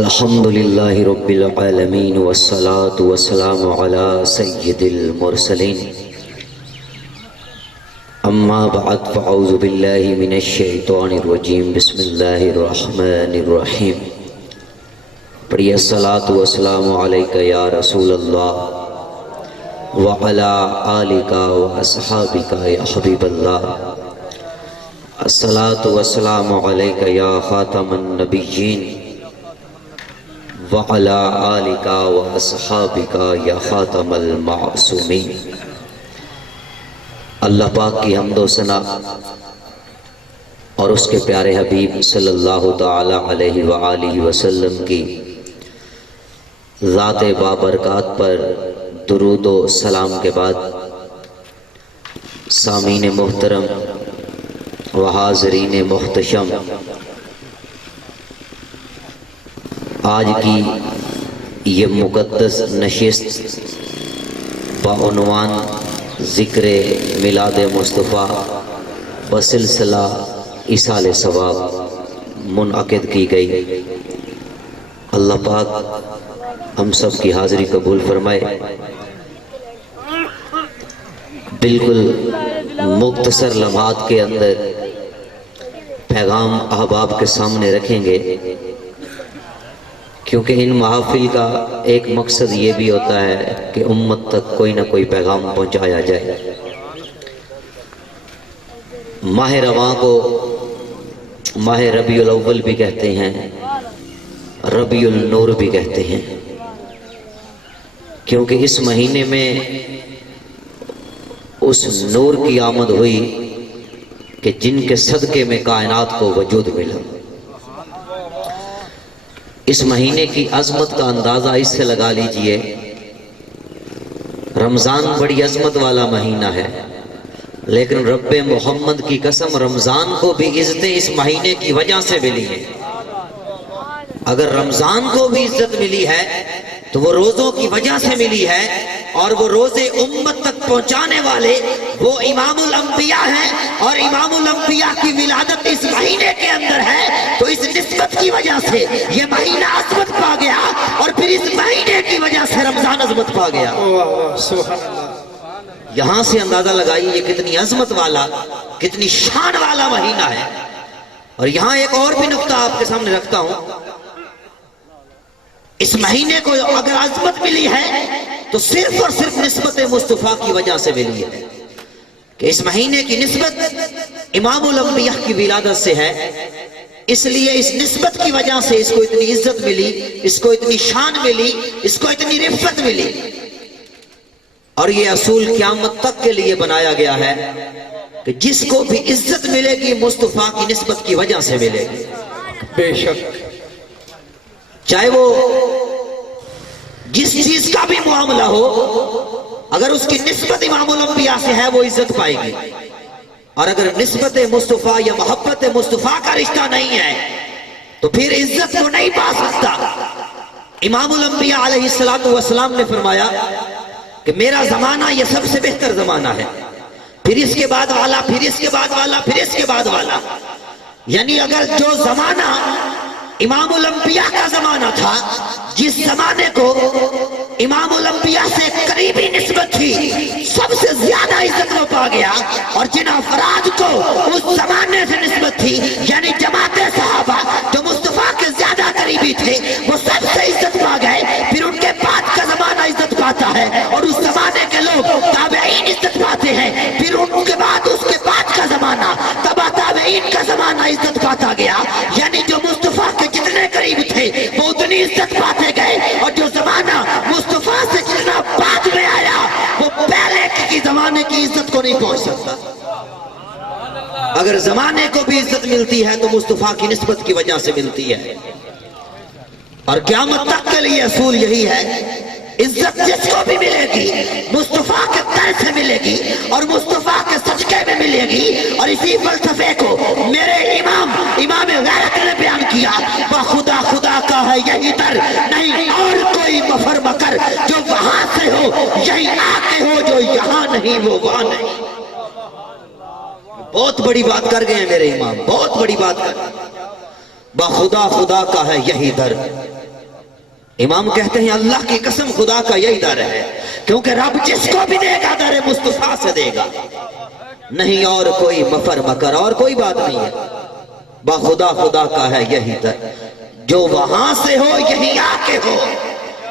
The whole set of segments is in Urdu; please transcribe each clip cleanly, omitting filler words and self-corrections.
الحمدللہ رب العالمین والصلاة والسلام علی سید المرسلین اما بعد فاعوذ باللہ من الشیطان الرجیم بسم اللہ الرحمن الرحیم پڑھیے الصلاة والسلام علیکہ یا رسول اللہ وعلی آلکہ واصحابکہ یا حبیب اللہ الصلاة والسلام علیکہ یا خاتم النبیین وعلی آلکہ واصحابکہ یا خاتم المعصومین۔ اللہ پاک کی حمد و ثنا اور اس کے پیارے حبیب صلی اللہ تعالی علیہ وآلہ وسلم کی ذات بابرکات پر درود و سلام کے بعد سامعین محترم و حاضرین محتشم، آج کی یہ مقدس نشست بعنوان ذکر میلاد مصطفیٰ بسلسلہ ایصال ثواب منعقد کی گئی۔ اللہ پاک ہم سب کی حاضری قبول فرمائے۔ بالکل مختصر لمحات کے اندر پیغام احباب کے سامنے رکھیں گے، کیونکہ ان محافل کا ایک مقصد یہ بھی ہوتا ہے کہ امت تک کوئی نہ کوئی پیغام پہنچایا جائے۔ ماہ رواں کو ماہ ربیع الاول بھی کہتے ہیں، ربیع النور بھی کہتے ہیں، کیونکہ اس مہینے میں اس نور کی آمد ہوئی کہ جن کے صدقے میں کائنات کو وجود ملا۔ اس مہینے کی عظمت کا اندازہ اس سے لگا لیجئے، رمضان بڑی عظمت والا مہینہ ہے، لیکن رب محمد کی قسم رمضان کو بھی عزتیں اس مہینے کی وجہ سے ملی ہیں۔ اگر رمضان کو بھی عزت ملی ہے تو وہ روزوں کی وجہ سے ملی ہے، اور وہ روزے امت تک پہنچانے والے وہ امام الانبیاء ہیں، اور امام الانبیاء کی ولادت اس مہینے کے اندر ہے، تو اس نسبت کی وجہ سے یہ مہینہ عظمت پا گیا، اور پھر اس مہینے کی وجہ سے رمضان عظمت پا گیا۔ یہاں سے اندازہ لگائیے یہ کتنی عظمت والا، کتنی شان والا مہینہ ہے۔ اور یہاں ایک اور بھی نقطہ آپ کے سامنے رکھتا ہوں، اس مہینے کو اگر عظمت ملی ہے تو صرف اور صرف نسبت مصطفیٰ کی وجہ سے ملی ہے، کہ اس مہینے کی نسبت امام الانبیاء کی ولادت سے ہے، اس لیے اس نسبت کی وجہ سے اس کو اتنی عزت ملی، اس کو اتنی شان ملی، اس کو اتنی رفعت ملی۔ اور یہ اصول قیامت تک کے لیے بنایا گیا ہے کہ جس کو بھی عزت ملے گی مصطفیٰ کی نسبت کی وجہ سے ملے گی، بے شک، چاہے وہ جس چیز کا بھی معاملہ ہو، اگر اس کی نسبت امام الانبیاء سے ہے وہ عزت پائے گی، اور اگر نسبت مصطفیٰ یا محبت مصطفیٰ کا رشتہ نہیں ہے تو پھر عزت کو نہیں پا سکتا۔ امام الانبیاء علیہ السلام نے فرمایا کہ میرا زمانہ یہ سب سے بہتر زمانہ ہے، پھر اس کے بعد والا، پھر اس کے بعد والا، پھر اس کے بعد والا، یعنی اگر جو زمانہ امام الانبیاء کا زمانہ تھا، جس زمانے کو امام الانبیاء سے قریبی نسبت تھی، سب سے زیادہ عزت وہ پا گیا، اور جن افراد کو اس زمانے سے نسبت تھی، یعنی جماعت صحابہ جو مصطفیٰ کے زیادہ قریبی تھے، وہ سب سے عزت پا گئے۔ پھر ان کے بعد کا زمانہ عزت پاتا ہے، اور اس زمانے کے لوگ تابعین عزت پاتے ہیں، پھر ان کے بعد اس کے بعد کا زمانہ تبع تابعین کا زمانہ عزت پاتا گیا، یعنی جو مصطفیٰ کے جتنے قریب تھے وہ اتنی عزت پاتے گئے، اور جو زمانہ مصطفیٰ سے جتنا بعد میں آیا وہ پہلے کی زمانے کی عزت کو نہیں پہنچ سکتا۔ اگر زمانے کو بھی عزت ملتی ہے تو مصطفیٰ کی نسبت کی وجہ سے ملتی ہے، اور قیامت تک کے لیے اصول یہی ہے، عزت جس کو بھی ملے گی مصطفیٰ کے در سے ملے گی، اور مصطفیٰ کے صدقے میں ملے گی۔ اور اسی فلسفے کو میرے امام غیرت نے بیان کیا، خدا خدا کا ہے یہی در، نہیں اور کوئی مفر مکر، جو وہاں سے ہو یہی آتے ہو، جو یہاں نہیں وہ وہاں نہیں۔ بہت بڑی بات کر گئے ہیں میرے امام، بہت بڑی بات کر، بخدا خدا کا ہے یہی در، امام کہتے ہیں اللہ کی قسم خدا کا یہی در ہے، کیونکہ رب جس کو بھی دے گا در مصطفیٰ سے دے گا، نہیں اور کوئی مفر مکر اور کوئی بات نہیں ہے، خدا خدا کا ہے یہی در، جو وہاں سے ہو یہی آ کے ہو،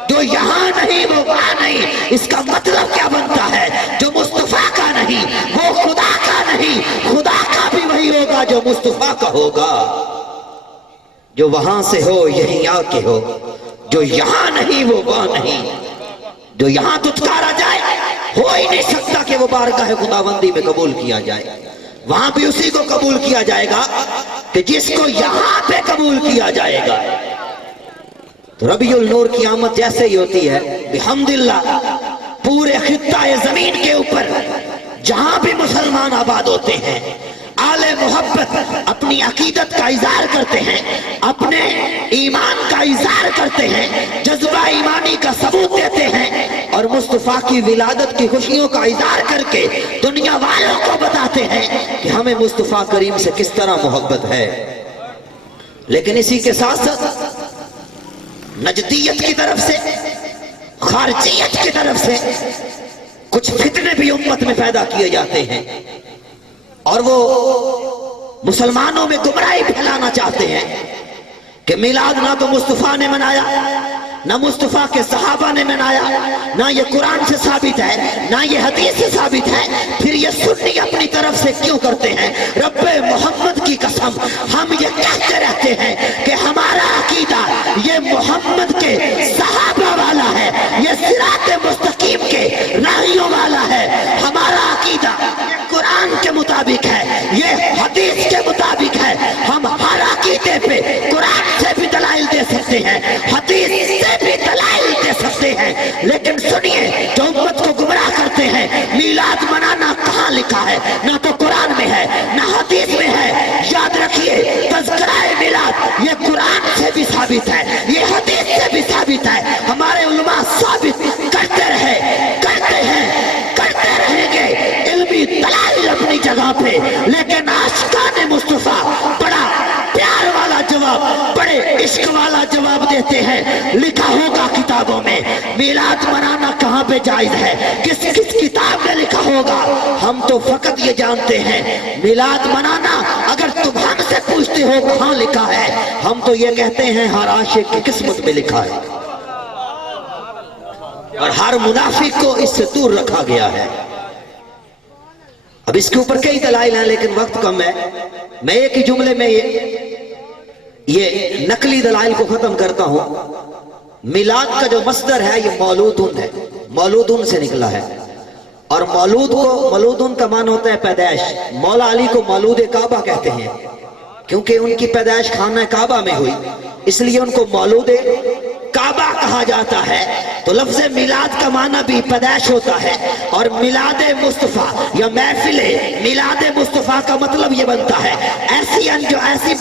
جو یہاں نہیں وہ وہاں نہیں۔ اس کا مطلب کیا بنتا ہے؟ جو مصطفیٰ کا نہیں وہ خدا کا نہیں، خدا کا بھی وہی ہوگا جو مصطفیٰ کا ہوگا۔ جو وہاں سے ہو یہی آ کے ہو، جو یہاں نہیں وہ وہاں نہیں۔ جو یہاں دھتکارا جائے ہو ہی نہیں سکتا کہ وہ بارگاہ خداوندی میں قبول کیا جائے، وہاں بھی اسی کو قبول کیا جائے گا کہ جس کو یہاں پہ قبول کیا جائے گا۔ تو ربیع النور کی آمد جیسے ہی ہوتی ہے بحمداللہ پورے خطہ زمین کے اوپر جہاں بھی مسلمان آباد ہوتے ہیں آل محبت اپنی عقیدت کا اظہار کرتے ہیں، اپنے ایمان کا اظہار کرتے ہیں، جذبہ ایمانی کا ثبوت دیتے ہیں، اور مصطفیٰ کی ولادت کی خوشیوں کا اظہار کر کے دنیا والوں کو بتاتے ہیں کہ ہمیں مصطفیٰ کریم سے کس طرح محبت ہے۔ لیکن اسی کے ساتھ ساتھ نجدیت کی طرف سے، خارجیت کی طرف سے کچھ فتنے بھی امت میں پیدا کیے جاتے ہیں، اور وہ مسلمانوں میں گمراہی پھیلانا چاہتے ہیں کہ میلاد نہ تو مصطفیٰ نے منایا، نہ مصطفیٰ کے صحابہ نے منایا، نہ یہ قرآن سے ثابت ہے، نہ یہ حدیث سے ثابت ہے، پھر یہ سنی اپنی طرف سے کیوں کرتے ہیں؟ رب محمد کی قسم ہم یہ کہتے رہتے ہیں کہ ہمارا عقیدہ یہ محمد کے صحابہ والا ہے، یہ صراط مستقیم کے راہیوں والا ہے، ہمارا عقیدہ یہ قرآن کے مطابق ہے، یہ حدیث کے مطابق ہے۔ ہم ہر عقیدے پہ قرآن سے بھی دلائل دے سکتے ہیں، حدیث سے بھی دلائل دے سکتے ہیں، لیکن سنیے جو امت کو گمراہ کرتے ہیں میلاد منانا کہاں لکھا ہے؟ نہ تو قرآن میں ہے نہ حدیث میں ہے۔ یاد رکھیے تذکرہ میلاد یہ قرآن سے بھی ثابت ہے، یہ حدیث سے بھی ثابت ہے، ہمارے علماء ثابت کرتے رہے، کرتے ہیں، کرتے رہیں گے، علمی دلائل اپنی جگہ پہ، لیکن عاشقان مصطفیٰ بڑا پیار والا جواب، بڑے عشق والا جواب دیتے ہیں۔ لکھا ہوگا کتابوں میں میلاد منانا کہاں پہ جائز ہے، کس کس کتاب میں لکھا ہوگا؟ ہم تو فقط یہ جانتے ہیں میلاد منانا اگر تم ہم سے پوچھتے ہو کہاں لکھا ہے، ہم تو یہ کہتے ہیں ہر عاشق کی قسمت میں لکھا ہے، اور ہر منافق کو اس سے دور رکھا گیا ہے۔ اب اس کے اوپر کئی دلائل ہیں لیکن وقت کم ہے، میں ایک ہی جملے میں یہ نقلی دلائل کو ختم کرتا ہوں۔ میلاد کا جو مصدر ہے یہ مولودن ہے، مولودن سے نکلا ہے، اور مولودن کا معنی ہوتا ہے پیدائش۔ مولا علی کو مولود کعبہ کہتے ہیں کیونکہ ان کی پیدائش خانہ کعبہ میں ہوئی، اس لیے ان کو مولود کعبہ کہا جاتا ہے۔ تو لفظ میلاد کا معنی بھی پیدائش ہوتا ہے، اور میلاد مصطفیٰ یا محفل میلاد مصطفیٰ کا مطلب یہ بنتا ہے ایسی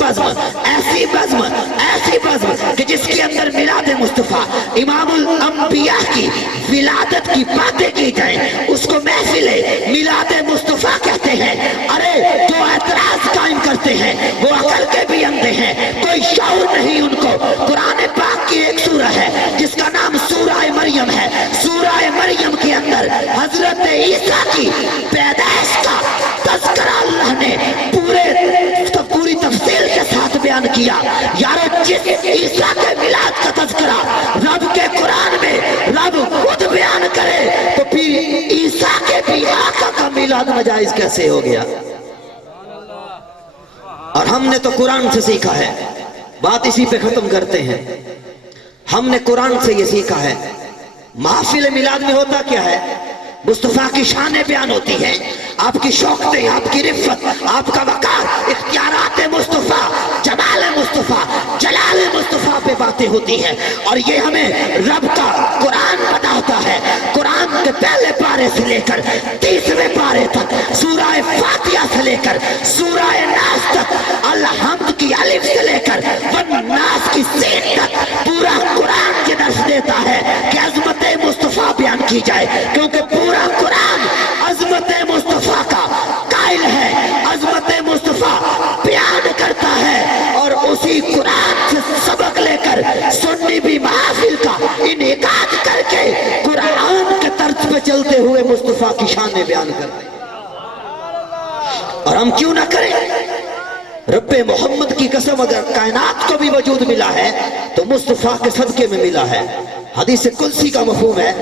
بزم کہ جس کے اندر میلاد مصطفیٰ امام الانبیاء کی ولادت کی باتیں کی جائیں، اس کو محفل میلاد مصطفیٰ کہتے ہیں۔ ارے جو اعتراض قائم کرتے ہیں وہ عقل کے بھی اندھے ہیں، کوئی شعور نہیں ان کو۔ قرآن پاک کی ایک سورہ ہے جس کا نام سورہ مریم ہے، سورہ مریم کے اندر حضرت عیسیٰ کی پیدائش کا تذکرہ اللہ نے پوری تفصیل کے ساتھ بیان کیا۔ یارو جس عیسیٰ کے میلاد کا تذکرہ رب کے قرآن میں رب خود بیان کرے تو پھر عیسیٰ کے بھی آقا کا میلاد ناجائز کیسے ہو گیا؟ اور ہم نے تو قرآن سے سیکھا ہے، بات اسی پہ ختم کرتے ہیں۔ ہم نے قرآن سے یہ سیکھا ہے محافل میلاد میں ہوتا کیا ہے؟ مصطفیٰ کی شانیں بیان ہوتی ہیں، آپ کی شوقتیں، آپ کی رفت، آپ کا وقار، اختیارات مصطفیٰ، جمال مصطفیٰ، جلال مصطفیٰ پہ باتیں ہوتی ہیں، اور یہ ہمیں رب کا قرآن بتاتا ہے۔ قرآن کے پہلے پارے سے لے کر 30ویں پارے تک، سورہ فاتحہ سے لے کر سورہ ناس تک، الحمد کی الف سے لے کر والناس کی سین تک پورا قرآن یہ درس دیتا ہے کہ عظمت مصطفیٰ بیان کی جائے، کیونکہ پورا قرآن عظمت مصطفیٰ کا قائل ہے، عظمت مصطفیٰ بیان کرتا ہے، اور اسی قرآن سے سبق لے کر سنی بھی محافل کا انعقاد کر کے قرآن کے طرز پہ چلتے ہوئے مصطفیٰ کی شان بیان کرتے ہیں۔ اور ہم کیوں نہ کریں؟ رب محمد کی قسم اگر کائنات کو بھی وجود ملا ہے تو مصطفیٰ کے صدقے میں ملا ہے۔ حدیث قدسی کا مفہوم ہے،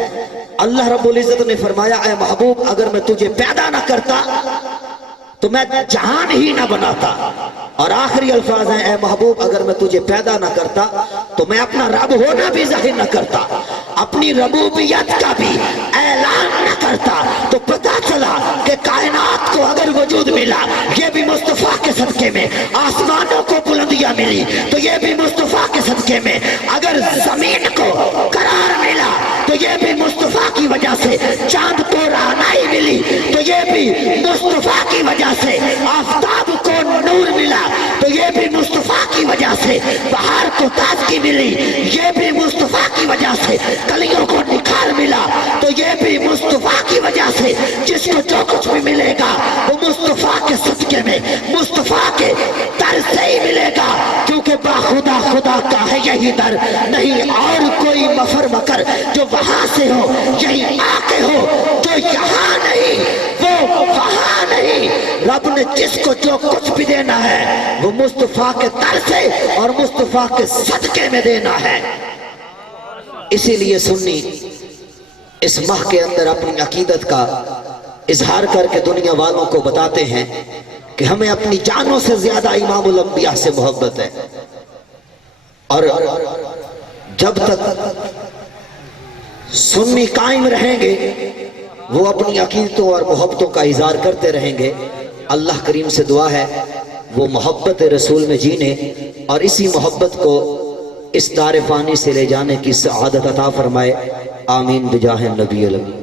اللہ رب العزت نے فرمایا اے محبوب اگر میں تجھے پیدا نہ کرتا تو میں جہان ہی نہ بناتا، اور آخری الفاظ ہیں اے محبوب اگر میں تجھے پیدا نہ کرتا تو میں اپنا رب ہونا بھی ظاہر نہ کرتا، اپنی ربوبیت کا بھی اعلان نہ کرتا۔ تو پتہ چلا کہ کائنات کو اگر وجود ملا یہ بھی مصطفیٰ کے صدقے میں، آسمانوں کو بلندیاں ملی تو یہ بھی مصطفیٰ کے صدقے میں، اگر زمین کو قرار ملا تو یہ بھی مصطفیٰ کی وجہ سے، چاند کو رہنائی ملی تو یہ بھی مصطفیٰ کی وجہ سے، آفتاب کو نور ملا تو یہ بھی مصطفیٰ کی وجہ سے، بہار کو تازگی ملی یہ بھی مصطفیٰ کی وجہ سے، کلیوں کو نکھار ملا تو یہ بھی مصطفیٰ کی وجہ سے۔ جس کو جو کچھ بھی ملے گا وہ مصطفیٰ کے صدقے میں، مصطفیٰ کے در سے ہی ملے گا، کیونکہ باخدا خدا کا ہے یہی در، نہیں اور کوئی مفر مکر، جو وہاں سے ہو یہی آ کے ہو، جو یہاں نہیں وہ وہاں نہیں۔ رب نے جس کو جو کچھ بھی دینا ہے وہ مصطفیٰ کے در سے اور مصطفیٰ کے صدقے میں دینا ہے۔ اسی لیے سنی اس ماہ کے اندر اپنی عقیدت کا اظہار کر کے دنیا والوں کو بتاتے ہیں کہ ہمیں اپنی جانوں سے زیادہ امام الانبیاء سے محبت ہے، اور جب تک سنی قائم رہیں گے وہ اپنی عقیدتوں اور محبتوں کا اظہار کرتے رہیں گے۔ اللہ کریم سے دعا ہے وہ محبت رسول میں جینے اور اسی محبت کو اس دار فانی سے لے جانے کی سعادت عطا فرمائے، آمین بجاہ النبی الامین۔